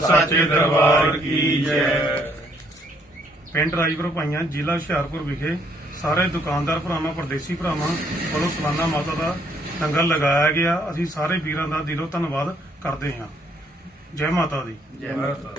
ਸੱਚੇ ਦਰਬਾਰ ਕੀ ਜੈ। ਪਿੰਡ ਰਾਜਪੁਰ ਭਾਈਆਂ ਜ਼ਿਲ੍ਹਾ ਹੁਸ਼ਿਆਰਪੁਰ ਵਿਖੇ ਸਾਰੇ ਦੁਕਾਨਦਾਰ ਭਰਾਵਾਂ ਪਰਦੇਸੀ ਭਰਾਵਾਂ ਵੱਲੋਂ ਸਲਾਨਾ ਮਾਤਾ ਦਾ ਲੰਗਰ ਲਗਾਇਆ ਗਿਆ। ਅਸੀਂ ਸਾਰੇ ਵੀਰਾਂ ਦਾ ਦਿਲੋਂ ਧੰਨਵਾਦ ਕਰਦੇ ਹਾਂ। ਜੈ ਮਾਤਾ ਦੀ। ਜੈ ਮਾਤਾ